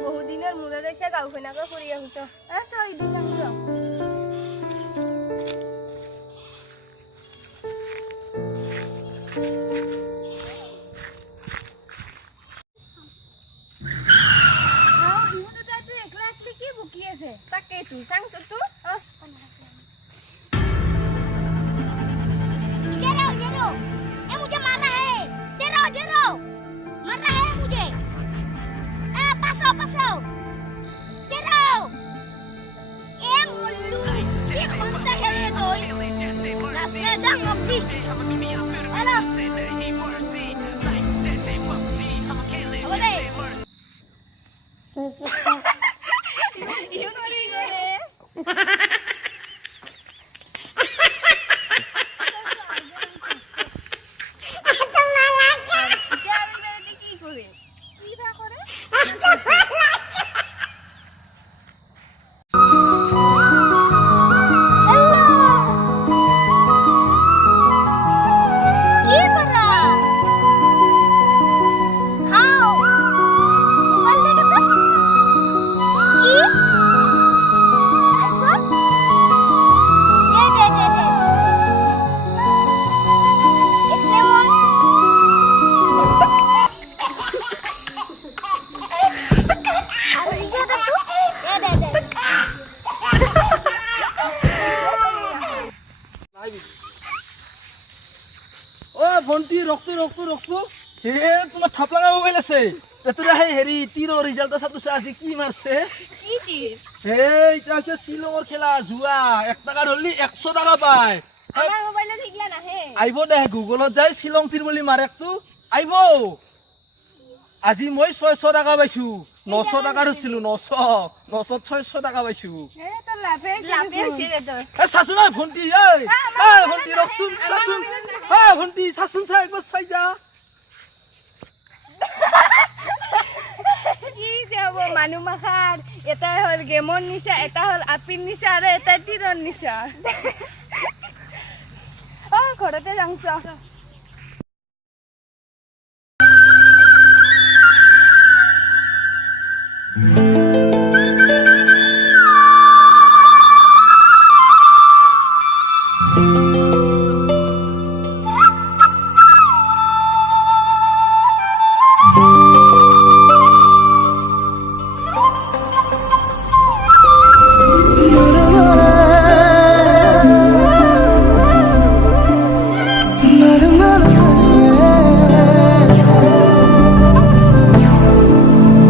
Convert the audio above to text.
বহুদিনৰ মূৰত এসে গাঁওখনকে ফুৰি আহিছো এদিন আহিছো তাকে তুই চাংছ তো ए मुझे मारना है दे रहा मारना है मुझे ए पासो दे रहा ए मुल्लू ये खंता है रे तो नाचने sang ngọc đi alo ở đây U নলি গরে ভন্টি ৰখতো হে তোমাৰ থাপলা মোবাইল আছে তেতৰা হেৰি তিৰৰ ৰিজাল্ট আছে তুই আজি কি মাৰছে কি দি হে এটা আছে শিলঙৰ খেলা জুয়া 1 টাকা ধরলি 100 টাকা পায় আমার মোবাইলে ঠিকলা নাহে আইব দে গুগলত যাই শিলং তীর বুলি মারেকটো আইব আজি মই 600 টাকা পাইছো 900 টাকা রছিল 900 600 টাকা পাইছো এ তো লাভে হইছে রে তোর এ সাসু না ভন্টি ভন্টি রকসুন ভন্টি সাসুন চা একবার চাই যা কি যাব মানু মাখার এটা হল গেমর নিচা এটা হল আপির নিচা আর এটা তীরর নিচা ঘরতে যাংছ Thank you.